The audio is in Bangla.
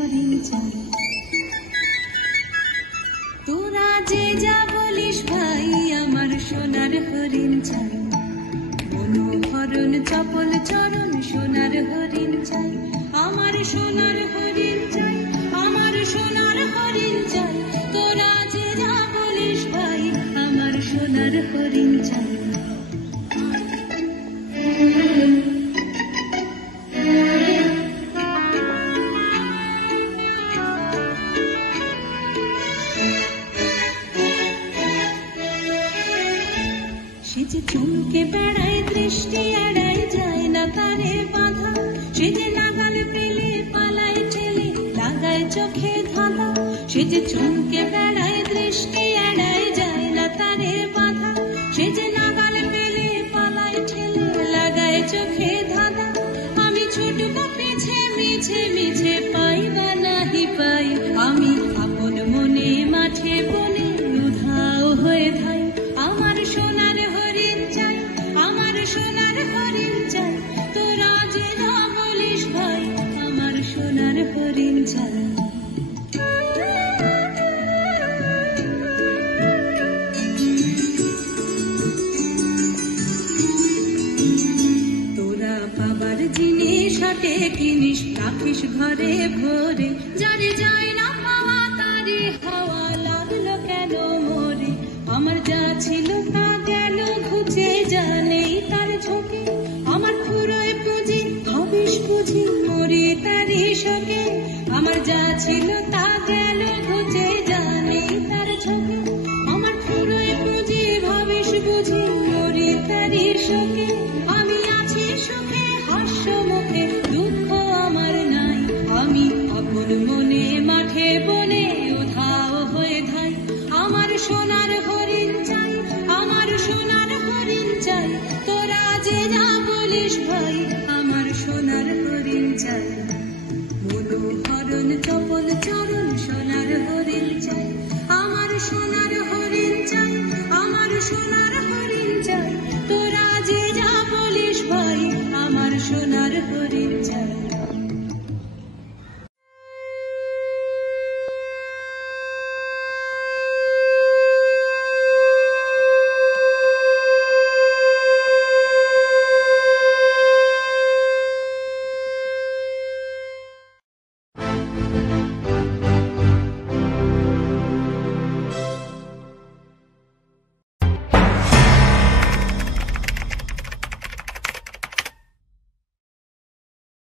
হরিণ চাই। তোরা যে যা বলিস ভাই, আমার সোনার হরিণ চাই। মনোহরণ চপল চরণ সোনার হরিণ চাই। আমার সোনার হরিণ চাই, আমার সোনার হরিণ চাই। তোরা যে যা বলিস ভাই, আমার সোনার হরিণ চাই। সে যে চুমকে বেড়ায়, দৃষ্টি এড়ায়, যায় না তারে বাধা। সে যে নাগাল পেলে পালায় ঠেলে, লাগায় চোখে ধাঁধা। সে যে চুমকে বেড়ায়, দৃষ্টি এড়ায়, যায় না তারে বাধা। সে যে নাগাল পেলে পালায় ঠেলে, লাগায় চোখে ধাঁধা। আমি ছুটব পিছে মিছে মিছে, পাই বা নাহি পাই। আমি আপন মনে মাঠে বনে উধাও হয়ে ধাই। আমার সোনার হরিণ চাই, আমার সোনার হরিণ চাই। তোরা যে না বলিস ভাই, আমার সোনার হরিণ চাই। তোরা বাবার জিনিস হাটে কিনিস, রাখিস ঘরে ভরে। যারে যায় না পাওয়া তারে হওয়া লাগলো কেন মরে। আমার যা ছিল তা গেল ঘুচে, জানেই তার ঝোঁকে। আমার ফুরোয় পুঁজি হবিস বুঝি, মরে তারই শোকে। আমার যা ছিল তা গেল ঘুচে, জানেই তার ঝোঁকে। আমার ফুরোয় পুঁজি ভাবিস বুঝি, মরে তারই শোকে। আমি আছি সুখে হাস্য মুখে, দুঃখ আমার নাই। আমি আপন মনে মাঠে বনে উধাও হয়ে ধাই। আমার সোনার হরিণ চাই, আমার সোনার হরিণ চাই। তোরা যে যা বলিস ভাই, আমার সোনার হরিণ চাই।